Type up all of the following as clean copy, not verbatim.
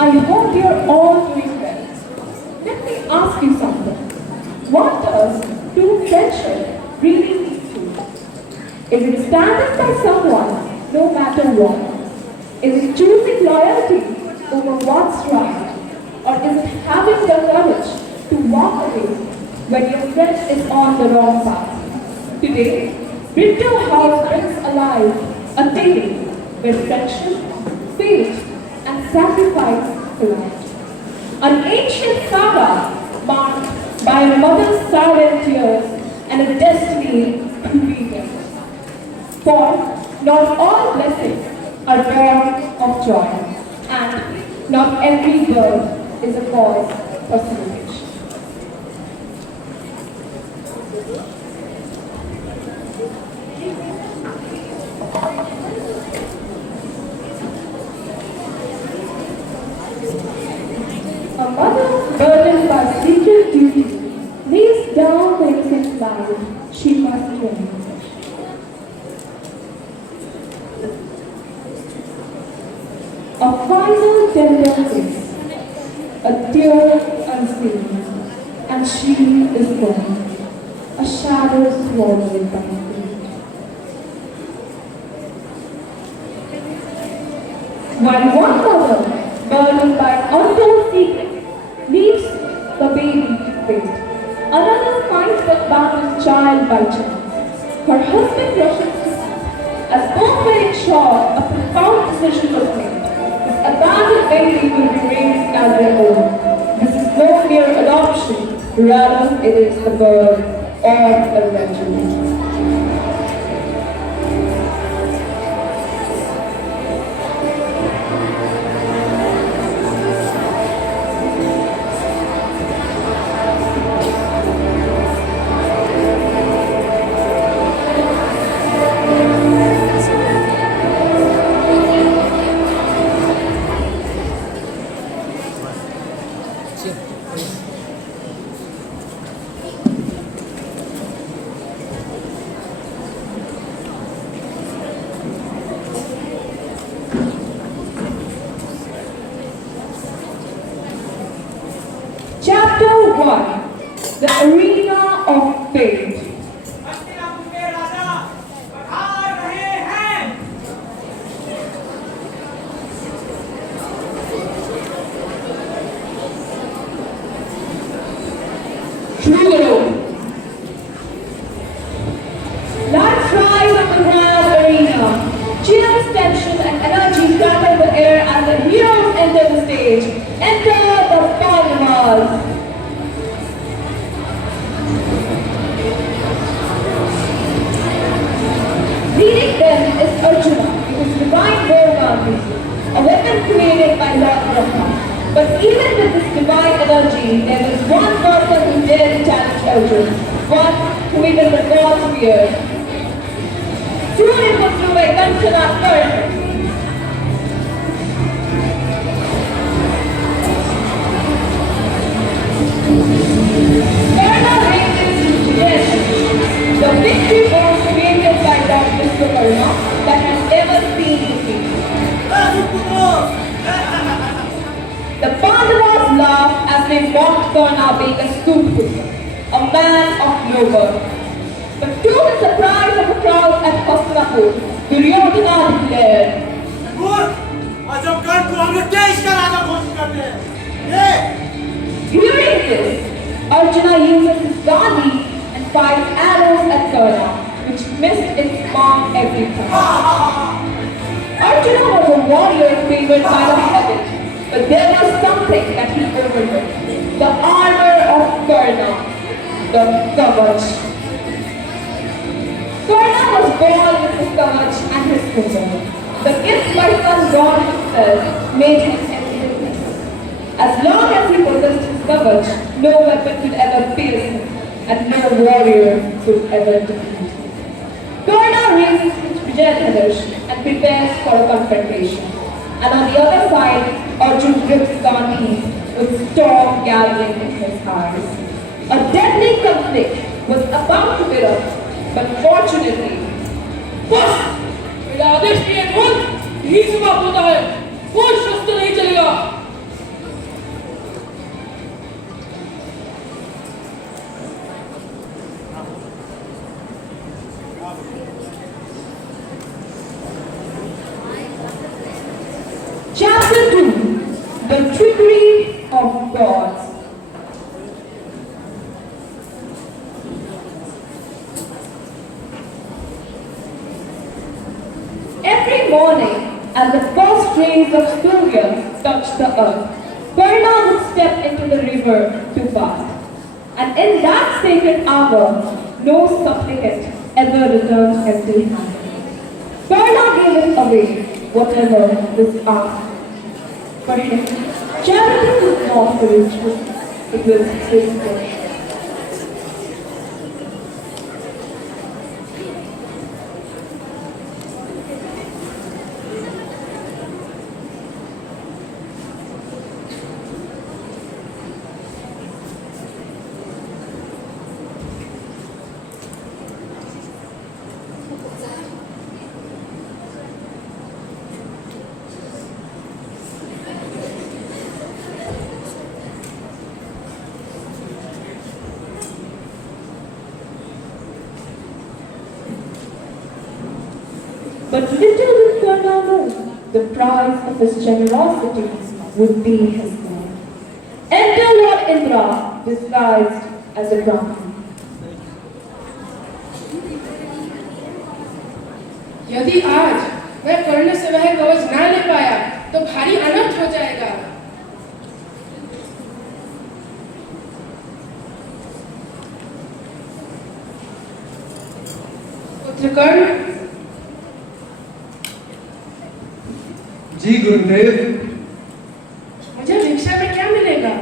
I hope you're all doing well. Let me ask you something. What does true friendship really mean to you? Is it standing by someone no matter what? Is it choosing loyalty over what's right? Or is it having the courage to walk away when your friend is on the wrong path? Today, Brito House brings alive a tale where friendship, faith, and sacrifice collide. An ancient saga marked by a mother's silent tears and a destiny to rebuild. For not all blessings are born of joy, and not every birth is a cause for celebration. A mother burdened by secret duty lays down the innocent life she must live. A final tender kiss, a tear unseen, and she is gone, a shadow swallowed by grief. While one mother, burdened by untold secret, leaves the baby to fate, another finds the abandoned child by chance. Her husband rushes to see, as both were sure a profound decision was made. This abandoned baby will be raised as their own. This is no mere adoption, rather it is the birth of a legend. Chapter 1. The Arena of Faith. True. Let's rise on the grand arena. Cheers, tension, and energy scatter the air as the heroes enter the stage. Enter the Pandavas. Leading them is Arjuna, with his divine Gauragandhi, a weapon created by Lord Brahma. But even with this divine energy, there was one person who dared to challenge Arjuna, one who even the gods feared. Soon it was through a Kanchana Karna. Karna rages his creation, the victory force created by Lord Vishwakarma that has ever seen defeat. The Pandavas laughed as they mocked Karna being a stupid, a man of no birth. But to the surprise of the crowd at Hastinapur, Duryodhana declared, Hearing this, Arjuna uses his Gandhi and fires arrows at Karna, which missed its mark every time. Arjuna was a warrior favored by the heavens, but there was something that he overlooked. The armor of Karna, the Kavach. Karna was born with his Kavach and his quiver. The gift by sun God himself made him independent. As long as he possessed his Kavach, no weapon could ever pierce him, and no warrior could ever defeat him. Karna raises his Vijayadharash and prepares for a confrontation. And on the other side, Arjuna grips Gandhi with storm gathering in his eyes. A deadly conflict was about to erupt, but fortunately, मेरा आदेश के अनुरूप यही समाप्त होता है। कोई शस्त्र नहीं चलेगा। The trickery of gods. Every morning, as the first rays of Surya touched the earth, Karna would step into the river to bath. And in that sacred hour, no supplicant ever returned empty-handed. Karna gave it away, whatever was asked. For him, charity was not a ritual, it was his worship. But little did Karna know, the price of his generosity would be his life. Enter Lord Indra, disguised as a Brahmin. यदि आज मैं कर्ण से वह कवच ना ले पाया तो भारी अनर्थ हो जाएगा। पुत्र कर्ण। जी गुरुदेव। मुझे भिक्षा में क्या मिलेगा?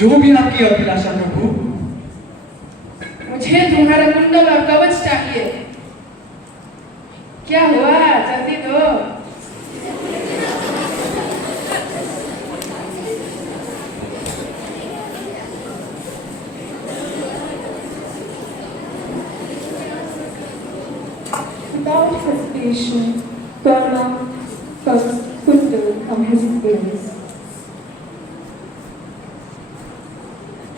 जो भी आपकी अभिलाषा प्रभु। मुझे तुम्हारा कुंडल और कवच चाहिए। क्या हुआ? जल्दी दो। Without hesitation, Karna took Kuntal from his place.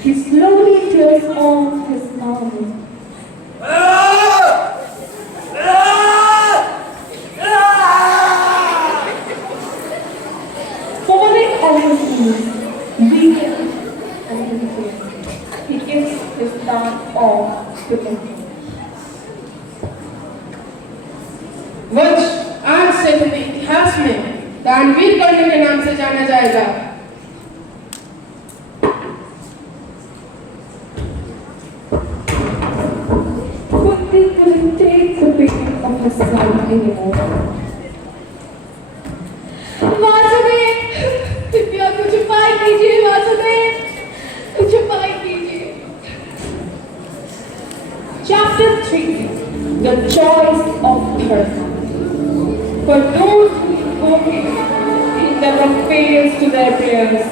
He slowly tears off his armor. Falling on his knees, weakened and confused, he gives his staff off to him. वंश आज से तुम्हें इतिहास में दानवीर कर्ण के नाम से जाना जाएगा। Kunti couldn't take the pain of her son anymore. Vasudev, कृपया कुछ उपाय कीजिए वासुदेव, कुछ उपाय कीजिए। Chapter 3: The Choice of Dharma. For those who invoke it, he never fails to their prayers.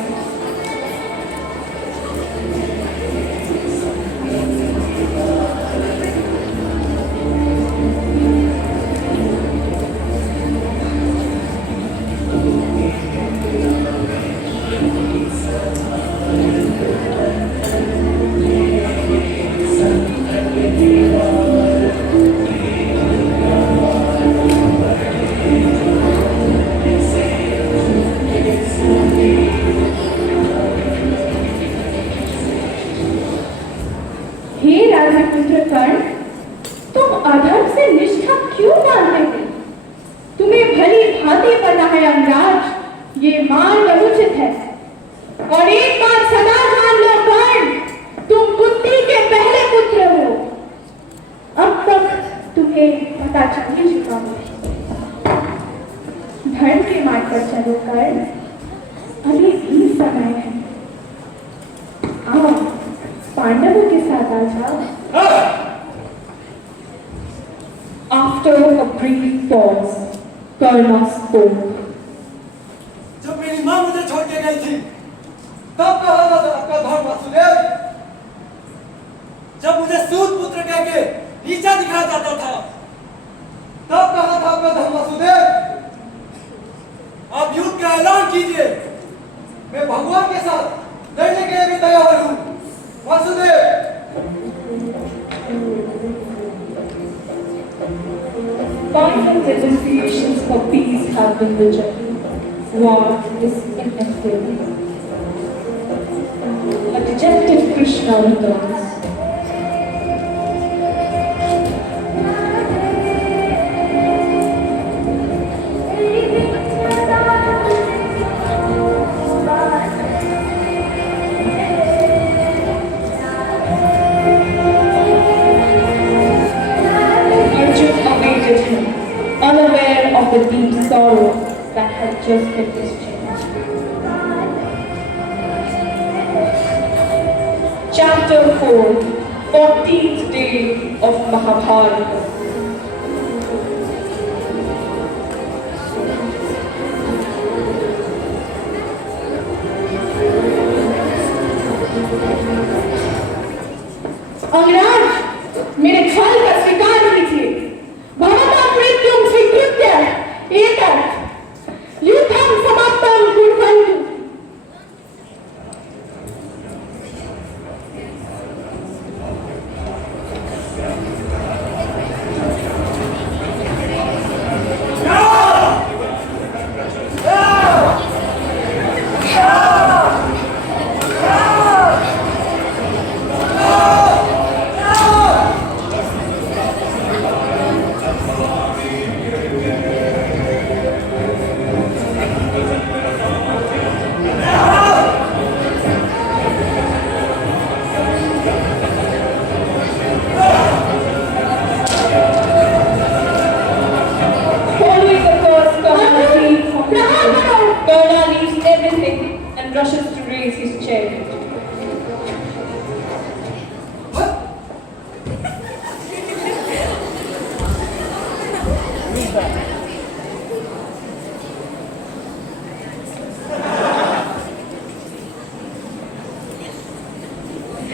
ये मान अनुचित है और एक बात सदा जान लो कर्ण, तुम कुंती के पहले पुत्र हो। अब तक तुम्हें पता चल ही चुका है। धर्म के मार्ग पर चलो कर्ण, अभी भी समय है। आओ पांडवों के साथ आ जाओ। After a brief pause, Karna spoke. जब मेरी माँ मुझे छोड़ के गई थी, तब कहा था आपका धर्म वासुदेव। जब मुझे सूत पुत्र कह के नीचा दिखाया जाता था, तब कहा था आपका धर्म वासुदेव। आप युद्ध का ऐलान कीजिए, मैं भगवान के साथ लड़ने के लिए भी तैयार हूँ, Vasudev. Final negotiations for peace have been rejected. war is inevitable. A dejected Krishna returns. Arjuna awaited him, unaware of the deep sorrow that had just been exchanged. Chapter 4, 14th day of Mahabharata. Angraj मेरे छल का स्वीकार कीजिए भवता मृत्युम स्वीकृत्य एतत् युद्धं समाप्तं कुर्वन्तु Following the first Karna leaves everything and rushes to raise his chariot.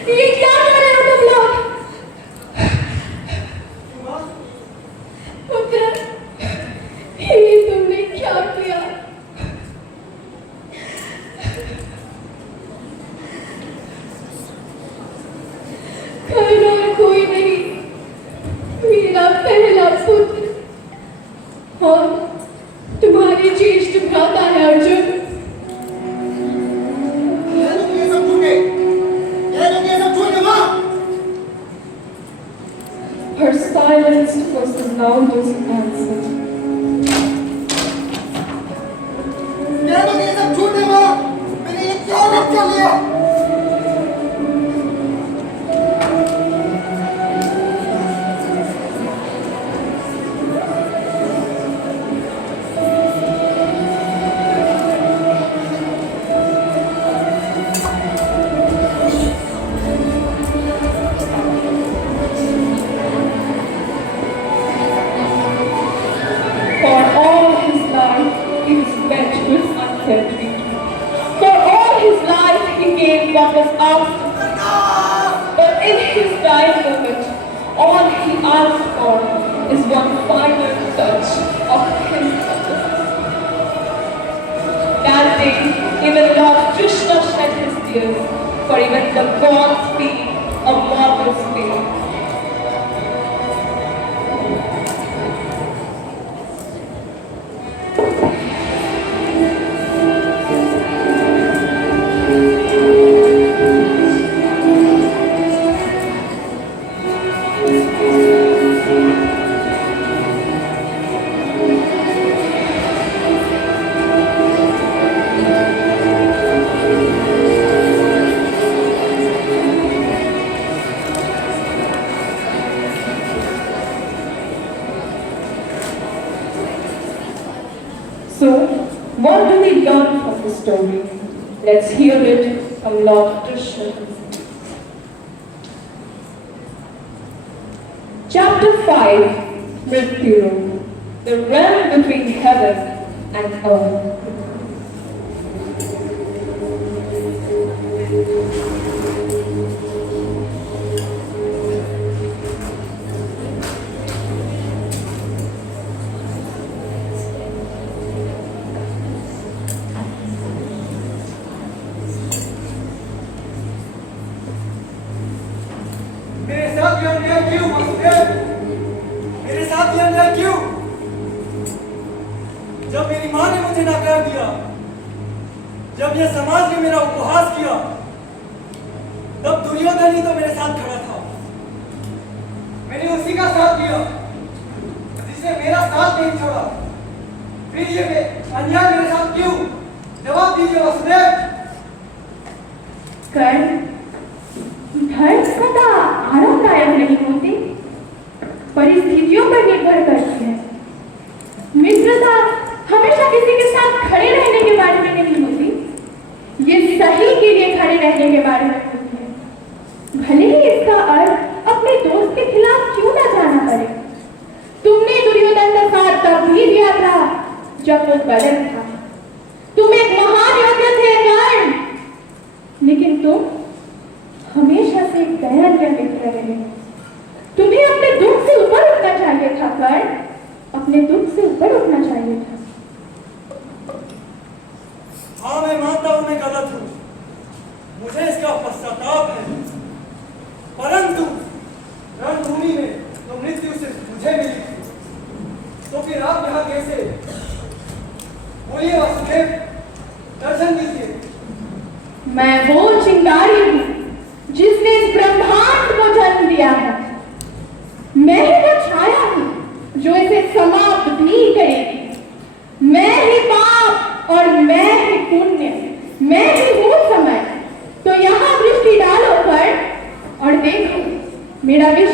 ये क्या कर रहे हो तुम लोग पुत्र ये तुमने क्या किया कर्ण और कोई नहीं मेरा पहला पुत्र और तुम्हारी ज्येष्ठ भ्राता है अर्जुन ये सब झूठे मां Her silence was the loudest answer. ये सब झूठे मां मैंने ये क्यों रख लिया For all his life, he was met with unfair treatment. For all his life, he gave what was asked of him. But in his dying moment, all he asked for is one final touch of his love. That day, even Lord Krishna shed his tears, for even the gods feel a mortal's pain. So, what do we learn from the story? Let's hear it from Lord Krishna. Chapter 5, Mrityu, the realm between heaven and earth. मेरे साथ ये अन्याय क्यों वासुदेव मेरे साथ ये अन्याय क्यों जब मेरी मां ने मुझे नकार दिया, जब यह समाज ने मेरा उपहास किया, तब दुर्योधन ही तो मेरे साथ खड़ा था। मैंने उसी का साथ दिया जिसने मेरा साथ नहीं छोड़ा। फिर ये अन्याय मेरे साथ क्यों? जवाब दीजिए वसुदेव। कर्ण, धर्म सदा आरामदायक नहीं होती, परिस्थितियों पर निर्भर करती है। मित्रता हमेशा किसी के साथ खड़े रहने के बारे में नहीं होती, ये सही के लिए खड़े रहने के बारे में होती है। भले ही इसका अर्थ अपने दोस्त के खिलाफ क्यों ना जाना पड़े। तुमने दुर्योधन का साथ तब भी दिया था जब वो गलत था। तुम एक महान योद्धा थे कर्ण, लेकिन तुम हमेशा से दयालु मित्र रहे। तुम्हें अपने दुख से ऊपर उठना चाहिए था कर्ण, अपने दुख से ऊपर उठना चाहिए था। हाँ, मैं मानता हूं मैं गलत हूं, मुझे इसका पश्चाताप है, परंतु रणभूमि में तो मृत्यु से मुझे मिली थी, तो फिर आप यहाँ कैसे? बोलिए वासुदेव, दर्शन दीजिए। मैं वो चिंगारी हूं जिसने इस ब्रह्मांड को जन्म दिया है। मैं ही वो छाया हूं जो इसे समाप्त भी करेगी। मैं ही पाप और मैं ही पुण्य, मैं ही हूं समय। तो यहाँ दृष्टि डालो कर और देखो मेरा विश्व